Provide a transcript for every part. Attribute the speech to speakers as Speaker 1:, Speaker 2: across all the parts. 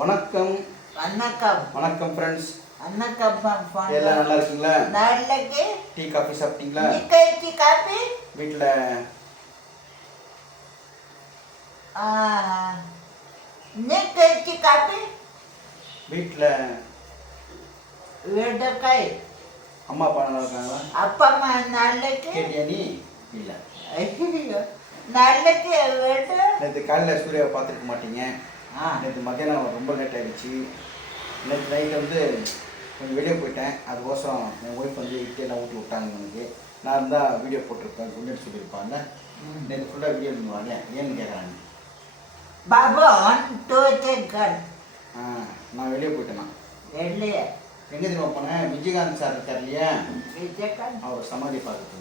Speaker 1: வணக்கம்.
Speaker 2: வணக்கம்.
Speaker 1: வணக்கம் ஃப்ரெண்ட்ஸ்
Speaker 2: வணக்கம்
Speaker 1: எல்லாம் நல்லா இருக்கீங்களா?
Speaker 2: நாளைக்கு
Speaker 1: டீ காஃபி சாப்பிட்டீங்களா?
Speaker 2: நிக்கழ்ச்சி காப்பி
Speaker 1: வீட்டில்
Speaker 2: நிக்கழ்ச்சி காப்பி
Speaker 1: வீட்டில்
Speaker 2: வீட்டுக்காய்
Speaker 1: அம்மா அப்பா நல்லா இருக்காங்களா?
Speaker 2: அப்பா அம்மா நாளைக்கு
Speaker 1: கேட்டியா நீ? இல்லை.
Speaker 2: நாளைக்கு வீட்டு
Speaker 1: நேற்று காலையில் சூர்யாவை பார்த்துருக்க மாட்டீங்க. நேற்று மத்தியானம் ரொம்ப லேட் ஆகிடுச்சு நேற்று நைட்டு வந்து கொஞ்சம் வெளியே போயிட்டேன். அதுக்கோசரம் என் ஒய்ஃப் வந்து இட்லி எல்லாம் ஊட்டி விட்டாங்க எனக்கு. நான் இருந்தால் வீடியோ போட்டிருப்பேன் முன்னாடி சொல்லியிருப்பாங்க. நேற்று ஃபுல்லாக வீடியோ வரல ஏன்னு கேட்குறாங்க ஆ நான் வெளியே போயிட்டேன்
Speaker 2: இல்லையே
Speaker 1: எங்கே தெரியுமா போனேன்? விஜயகாந்த் சார் இருக்கார் இல்லையா?
Speaker 2: செகண்ட்
Speaker 1: அவர் சமாதி பார்த்துட்டு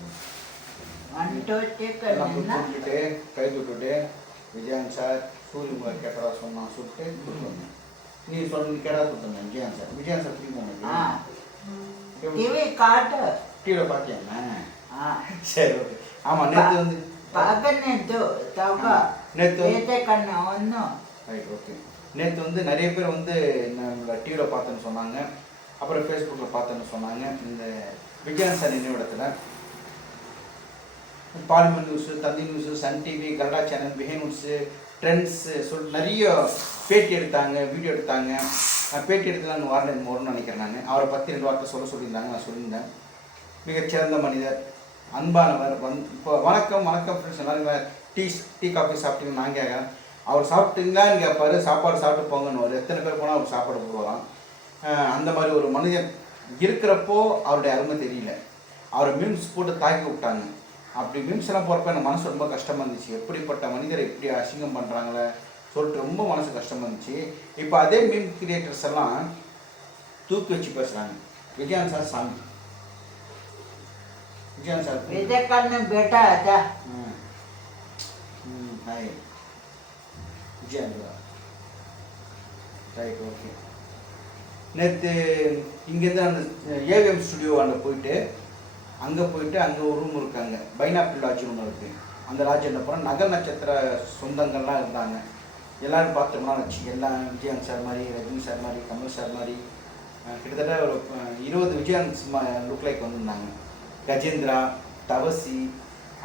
Speaker 1: கை விட்டுட்டு விஜயகாந்த் சார் சூரியன் கேட்டதா சொன்னான் சொல்லிட்டு கொடுத்துருங்க நீ சொல்லி கேட்டதா கொடுத்துருங்க விஜயான் சார் விஜயான் சார் திரும்ப
Speaker 2: டிவி காட்ட
Speaker 1: டிவியில் பார்த்தியா சரி ஓகே ஆமாம் நேற்று வந்து நேற்று
Speaker 2: கண்ணு ஒன்றும்
Speaker 1: ரைட் ஓகே நேற்று வந்து நிறைய பேர் வந்து நம்மளை டிவியில் பார்த்தேன்னு சொன்னாங்க அப்புறம் ஃபேஸ்புக்கில் பார்த்தேன்னு சொன்னாங்க இந்த விஜயான் சார் நினைவிடத்தில் parliament news Thanthi news Sun TV Canada channel பிஹே news trends சொல் நிறைய பேட்டி எடுத்தாங்க வீடியோ எடுத்தாங்க. பேட்டி எடுத்துல நான் வரல வரும்னு நினைக்கிறேன் நான். அவரை பற்றி ரெண்டு வார்த்தை சொல்ல சொல்லியிருந்தாங்க நான் சொல்லியிருந்தேன். மிகச்சிறந்த மனிதர் அன்பானவர் வந் இப்போ வணக்கம் வணக்கம் ஃப்ரெண்ட்ஸ் எல்லாரும் டீ டீ காஃபி சாப்பிட்டீங்க நான் கேட்குறேன். அவர் சாப்பிட்டீங்களான்னு கேட்பாரு சாப்பாடு சாப்பிட்டு போங்கன்னு ஒரு எத்தனை பேர் போனால் அவர் சாப்பாடு போகலாம் அந்த மாதிரி ஒரு மனிதன் இருக்கிறப்போ அவருடைய அருமை தெரியல. அவரை மீன்ஸ் போட்டு தாக்கி விட்டாங்க. அப்படி மீம்ஸ் எல்லாம் போகிறப்ப எனக்கு மனசு ரொம்ப கஷ்டமாக இருந்துச்சு. எப்படிப்பட்ட மனிதரை எப்படி அசிங்கம் பண்ணுறாங்களே சொல்லிட்டு ரொம்ப மனசு கஷ்டமாக இருந்துச்சு. இப்போ அதே மீம் கிரியேட்டர்ஸ் எல்லாம் தூக்கி வச்சு பேசுகிறாங்க விஜயான் சார் சாமி. விஜயான் சார்
Speaker 2: விஜயகாந்த் பேட்டா அதா?
Speaker 1: ம். ஹாய் விஜயாந்தா ரைட் ஓகே நேற்று இங்கேருந்து அந்த ஏவிஎம் ஸ்டுடியோ அங்கே போயிட்டு அங்கே போயிட்டு அங்கே ஒரு ரூம் இருக்காங்க. பைனாப்பிள் லாட்ஜ் ஒன்று இருக்குது அந்த லாட்ஜ் என்ன போனால் நகர் நட்சத்திர சொந்தங்கள்லாம் இருந்தாங்க. எல்லோரும் பார்த்தோம்னா வச்சு எல்லாம் விஜயகாந்த் சார் மாதிரி ரஜினி சார் மாதிரி கமல் சார் மாதிரி கிட்டத்தட்ட ஒரு இருபது இருபது விஜயகாந்த் லுக் லைக் வந்திருந்தாங்க. கஜேந்திரா தவசி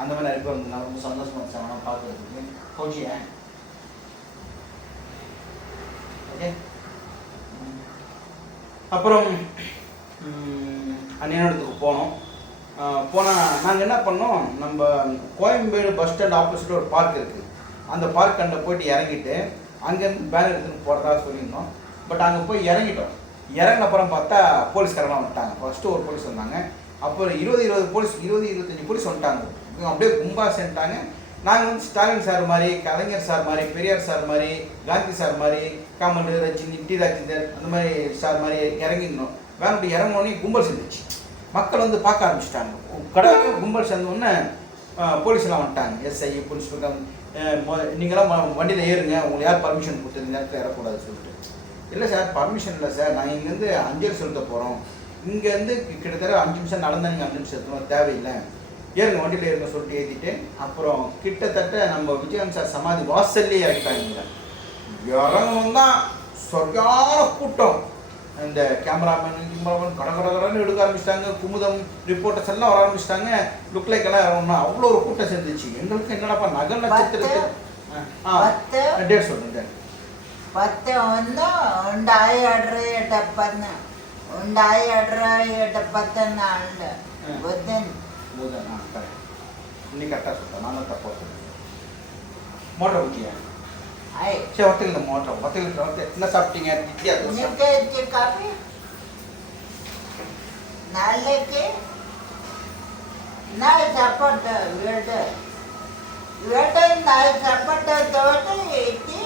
Speaker 1: அந்த மாதிரி நிறைய பேர் வந்திருந்தாங்க. ரொம்ப சந்தோஷமாக இருந்துச்சு அவனை பார்க்குறதுக்கு ஓகே. ஓகே. அப்புறம் ம், போனோம். போனால் நாங்கள் என்ன பண்ணோம் நம்ம கோயம்பேடு பஸ் ஸ்டாண்ட் ஆப்போசிட் ஒரு பார்க் இருக்குது அந்த பார்க் அண்ட போயிட்டு இறங்கிட்டு அங்கேருந்து பேனர் எடுத்துன்னு போகிறதா சொல்லியிருந்தோம். பட் அங்கே போய் இறங்கிட்டோம். இறங்கின அப்புறம் பார்த்தா போலீஸ்காரெல்லாம் வந்துட்டாங்க. ஃபஸ்ட்டு ஒரு போலீஸ் வந்தாங்க. அப்புறம் இருபது இருபது போலீஸ் இருபது இருபத்தஞ்சி போலீஸ் வந்துட்டாங்க. இவங்க அப்படியே கும்பா சென்ட்டாங்க நாங்கள் வந்து ஸ்டாலின் சார் மாதிரி கலைஞர் சார் மாதிரி பெரியார் சார் மாதிரி காந்தி சார் மாதிரி கமல் ரஜினி டி ராஜேந்தர் அந்த மாதிரி சார் மாதிரி இறங்கிருந்தோம் வேணும் இறங்கினோடனே கும்பல் செஞ்சிச்சு மக்கள் வந்து பார்க்க ஆரம்பிச்சிட்டாங்க. கடவுளே கும்பல் சேர்ந்தோடனே போலீஸ் எல்லாம் வந்துட்டாங்க. எஸ்ஐ போலீஸ் நீங்களாம் வண்டியில் ஏறுங்க. உங்களுக்கு யார் பர்மிஷன் கொடுத்தது? இந்த நேரத்தில் ஏறக்கூடாது சொல்லிட்டு. இல்லை சார் பர்மிஷன் இல்லை சார் நாங்கள் இங்கேருந்து அஞ்சல் செலுத்த போகிறோம் இங்கேருந்து கிட்டத்தட்ட அஞ்சு நிமிஷம் நடந்தால் நீங்கள் அஞ்சு நிமிஷம் செலுத்தணும் தேவையில்லை. ஏறுங்க வண்டியில் ஏறுங்க சொல்லிட்டு ஏற்றிட்டு அப்புறம் கிட்டத்தட்ட நம்ம விஜயகாந்த் சார் சமாதி வாசல்லே இறக்கிட்டாங்க இறங்கணும் தான் சொர்க்கான கூட்டம். இந்த கேமராமேன் கேமராமேன் கட கடகடன்னு எடுக்க ஆரம்பிச்சிட்டாங்க. குமுதம் ரிப்போர்ட்டர்ஸ் எல்லாம் வர ஆரம்பிச்சிட்டாங்க. லுக் லைக் எல்லாம் அவ்வளோ ஒரு கூட்டம் சேர்ந்துச்சு. எங்களுக்கு என்னடாப்பா நகர்
Speaker 2: நட்சத்திரத்துக்கு
Speaker 1: டேட் சொல்லுங்க
Speaker 2: பத்து வந்து உண்டாயி அடுறைய டப்பன் உண்டாயி அடுறைய டப்பத்தன்
Speaker 1: ஆண்டு
Speaker 2: புத்தன்.
Speaker 1: புதன் ஆ கரெக்ட் இன்னைக்கு கரெக்டாக சொல்லிட்டேன் நான் தான் தப்பாக சொல்லுவேன் மோட்டர்
Speaker 2: ஓகே
Speaker 1: சரி ஒத்துக்கிட்ட மோட்டர் ஒத்துக்கிட்டு என்ன சாப்பிட்டீங்க
Speaker 2: இட்லி அது காஃபி நாளைக்கு நாளை சாப்பாடு வீடு வீடு நாளை சாப்பாடு தோட்டை இட்லி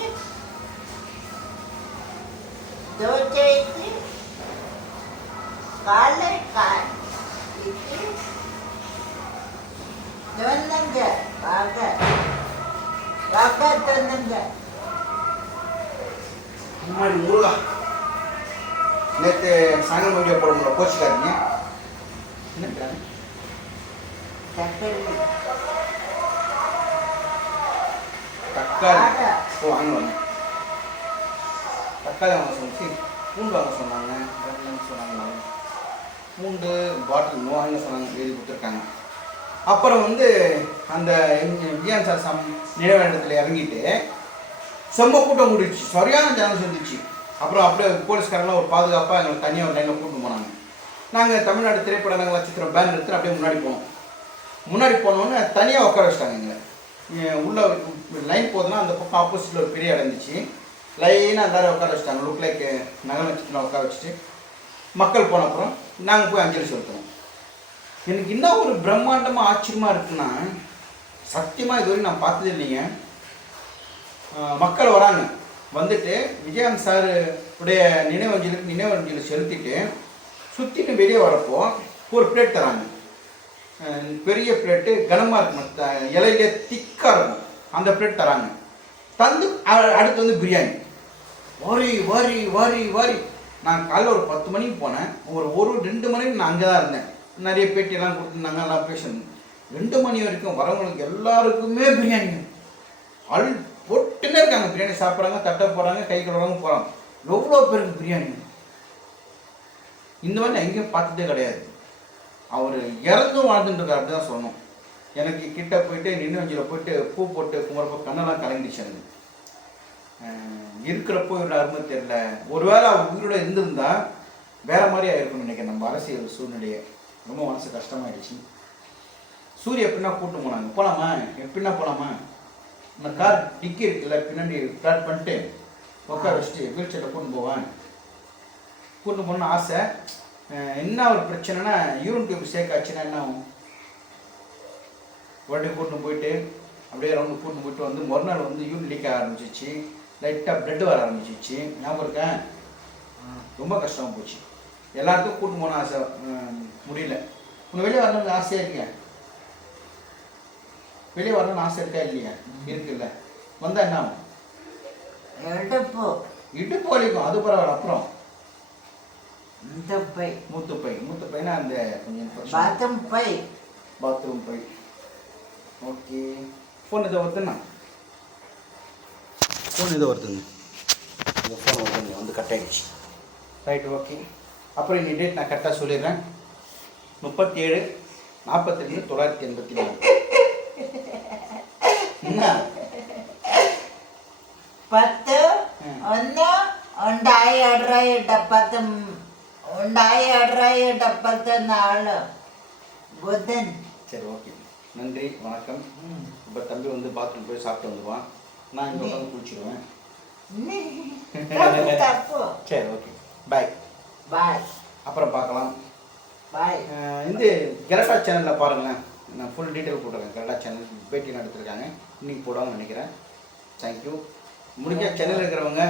Speaker 2: தோசை இட்லி காலை காய் இட்லி தொண்ணுங்க வாங்க வாங்க தொண்ணுங்க
Speaker 1: முன்னாடி முருகா. நேற்று சாயங்காலம் வீடியோ போட முடியல கோச்சிக்காதீங்க. தக்காளி. ஓ வாங்க வாங்க. தக்காளி வாங்க சொன்னி பூண்டு வாங்க சொன்னாங்க. சொன்னாங்க? பூண்டு பாட்டில் மூவாங்க சொன்னாங்க. எழுதி கொடுத்துருக்காங்க. அப்புறம் வந்து அந்த விஜயன் சார் சம் நினைவிடத்தில் இறங்கிட்டு செம்ம கூட்டம் கூடிடுச்சு. சரியான ஜனம் செஞ்சிச்சு அப்புறம் அப்படியே போலீஸ்காரங்களாம் ஒரு பாதுகாப்பாக எங்களை தனியாக ஒரு லைனில் கூட்டு போனாங்க. நாங்கள் தமிழ்நாடு திரைப்பட நாங்கள் நட்சத்திரம் பேனர் எடுத்து அப்படியே முன்னாடி போனோம். முன்னாடி போனோன்னே தனியாக உட்கார வச்சிட்டாங்க எங்களை. உள்ள லைன் போதுன்னா அந்த பக்கம் ஆப்போசிட்டில் ஒரு பெரிய இடம் இருந்துச்சு. லைனாக எல்லாரும் உட்கார வச்சிட்டாங்க. லுக் லைக் நகை நட்சத்திரம் உட்கார வச்சுட்டு. மக்கள் போன அப்புறம் நாங்கள் போய் அஞ்சலி செலுத்தணும் எனக்கு என்ன ஒரு பிரம்மாண்டமாக ஆச்சரியமாக இருக்குன்னா சத்தியமாக இது வரைக்கும் நான் பார்த்தது இல்லைங்க மக்கள் வராங்க. வந்துட்டு விஜயகாந்த் சார் உடைய நினைவஞ்சலுக்கு நினைவஞ்சலி செலுத்திட்டு சுற்றிட்டு வெளியே வரப்போ ஒரு பிளேட் தராங்க. பெரிய பிளேட்டு கனமாக இருக்கும். த- திக்காக இருக்கும். அந்த பிளேட் தராங்க. தந்து அ- அடுத்து வந்து பிரியாணி. வரி வரி வரி வரி. நான் காலைல ஒரு பத்து மணிக்கு போனேன். ஒரு ஒரு ரெண்டு மணிக்கு நான் அங்கே தான் இருந்தேன். நிறைய பேட்டியெல்லாம் கொடுத்துருந்தாங்க எல்லாம் பேசணும். ரெண்டு மணி வரைக்கும் வரவங்களுக்கு எல்லாருக்குமே பிரியாணி. அல் ஒட்டுன்னு இருக்காங்க. பிரியாணி சாப்பிட்றாங்க தட்டை போடுறாங்க கை கழுவாங்க போகிறாங்க எவ்வளோ பேருக்கு பிரியாணி? இந்த மாதிரி நான் எங்கேயும் பார்த்ததே கிடையாது. அவர் இறந்தும் வாழ்ந்துட்டு தான் அப்படிதான் சொன்னோம் எனக்கு கிட்ட போயிட்டு நின்று போயிட்டு பூ போட்டு குமரப்போ கண்ணெல்லாம் கலங்கிடுச்சு எனக்கு. இருக்கிறப்போ இவரோட அருமை தெரியல. ஒருவேளை அவர் உயிரோட இருந்திருந்தா வேற மாதிரி ஆயிருக்கும்னு நினைக்கிறேன். நம்ம அரசியல் சூழ்நிலையை. ரொம்ப மனசு கஷ்டமாயிடுச்சு. சூரிய எப்படின்னா கூட்டு போனாங்க. போகலாமா எப்படின்னா போகலாமா இந்த கார் டிக்கி இருக்குல்ல பின்னாடி ஸ்டார்ட் பண்ணிட்டு உட்கார வச்சுட்டு வீல் சேரில் கூட்டு போவேன். கூட்டு போகணும்னு ஆசை. என்ன ஒரு பிரச்சனைனா யூரின் டியூப் சேர்க்காச்சுன்னா என்ன ஆகும்? உடனே கூட்டின்னு போயிட்டு அப்படியே ரவுண்டு கூட்டின்னு போயிட்டு வந்து மறுநாள் வந்து யூரின் லீக் ஆக ஆரம்பிச்சிச்சு. லைட்டாக பிளட் வர ஆரம்பிச்சிச்சு. ஞாபகம் இருக்கேன் ரொம்ப கஷ்டமாக போச்சு. எல்லாத்துக்கும் கூட்டின்னு போன ஆசை. முடியல. உன்னை வெளியே வரணும்னு ஆசையாக இருக்கியா வெளியே வரணும்னு ஆசை இருக்கா இல்லையா? இருக்குல்ல. வந்தா என்ன ஆகும்?
Speaker 2: எடுப்பு
Speaker 1: இடுப்பு வலிக்கும். அது பரவாயில்ல. அப்புறம்?
Speaker 2: இந்த பை
Speaker 1: மூத்து பை மூத்து பையனா அந்த கொஞ்சம்
Speaker 2: bathroom by.
Speaker 1: Bathroom by. Okay. Phone இதை வருதுண்ணா ஃபோன் இதை வருதுங்க. இந்த ஃபோன் வருதுங்க வந்து கட் ஆகிடுச்சு ரைட் ஓகே அப்புறம் இன்னி டேட் நான் கரெக்டாக சொல்லிடுறேன். முப்பத்தி ஏழு நாற்பத்தி ரெண்டு தொள்ளாயிரத்தி எண்பத்தி நாலு என்ன
Speaker 2: പത്ത്
Speaker 1: ഉം.
Speaker 2: ഒന്ന് ഉണ്ടായി അടറായി ഡപ്പത്ത് ഉണ്ടായി അടറായി ഡപ്പത്ത് നാള് ബുധൻ
Speaker 1: சரி ஓகே நன்றி வணக்கம் இப்போ தம்பி வந்து பாத்ரூம் போய் சாப்பிட்டு வந்துடுவான் நான் இங்கே உட்காந்து குளிச்சிடுவேன்
Speaker 2: തപ്പു തപ്പു
Speaker 1: சரி ஓகே பாய்
Speaker 2: ബായ്
Speaker 1: அப்புறம் பார்க்கலாம்
Speaker 2: ബായ്
Speaker 1: அஹ் இந்த கெரட்டா சேனலில் பாருங்களேன் நான் ஃபுல் டீட்டெயில் போட்டிருக்கேன் கெரட்டா சேனல் பேட்டி நடத்திருக்காங்க இன்னைக்கு போடாமல் நினைக்கிறேன். தேங்க்யூ முடிஞ்ச சென்னையில் இருக்கிறவங்க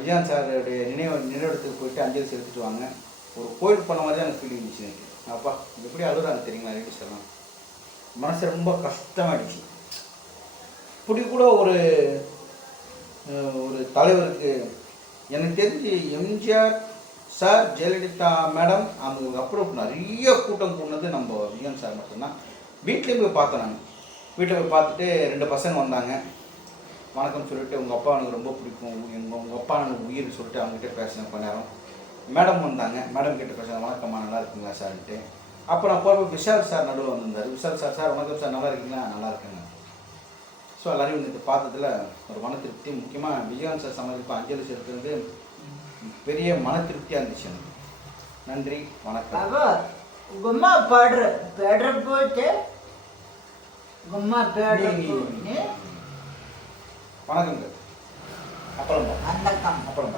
Speaker 1: விஜயகாந்த் சாருடைய நினைவு நினைவிடத்துக்கு போயிட்டு அஞ்சலி செலுத்திட்டு வாங்க. ஒரு கோயில் போன மாதிரி தான் எனக்கு ஃபீலிங் இருந்துச்சு எனக்கு. அப்பா எப்படி அழுகுறாங்க தெரியுங்களா லேடிஸ் எல்லாம்? மனசு ரொம்ப கஷ்டமாயிடுச்சு. இப்படி கூட ஒரு ஒரு தலைவருக்கு எனக்கு தெரிஞ்சு எம்ஜிஆர் சார் ஜெயலலிதா மேடம் அவங்க அப்புறம் நிறைய கூட்டம் கூடினது நம்ம விஎம் சார் மட்டும்தான். வீட்லேயும் போய் பார்த்தேன் நான். வீட்டில் போய் பார்த்துட்டு ரெண்டு பசங்க வந்தாங்க. வணக்கம் சொல்லிட்டு உங்கள் அப்பா எனக்கு ரொம்ப பிடிக்கும். எங்கள் உங்கள் அப்பா எனக்கு உயிர் சொல்லிட்டு அவங்ககிட்ட பேசினேன் கொஞ்ச நேரம். மேடம் வந்தாங்க. மேடம் கிட்ட பேசுகிறேன் வணக்கம்மா நல்லா இருக்குங்களா சார்ன்ட்டு அப்புறம் போய் விஷால் சார் நடுவில் வந்திருந்தார். விஷால் சார் சார் வணக்கம் சார் நல்லா இருக்கீங்களா? நல்லா இருக்குங்க ஸோ எல்லாரையும் வந்து பார்த்ததுல ஒரு மன திருப்தி. முக்கியமாக விஜயகாந்த் சார் சமாதிக்கு அஞ்சலி செலுத்துறது பெரிய மன திருப்தியா இருந்துச்சு எனக்கு. நன்றி வணக்கம்.
Speaker 2: உங்கள் அம்மா பாடுற பாடுற போட்டு உங்கள்
Speaker 1: அம்மா பாடுற வணக்கங்க.
Speaker 2: அப்புறம்
Speaker 1: அப்புறம் அப்புறம்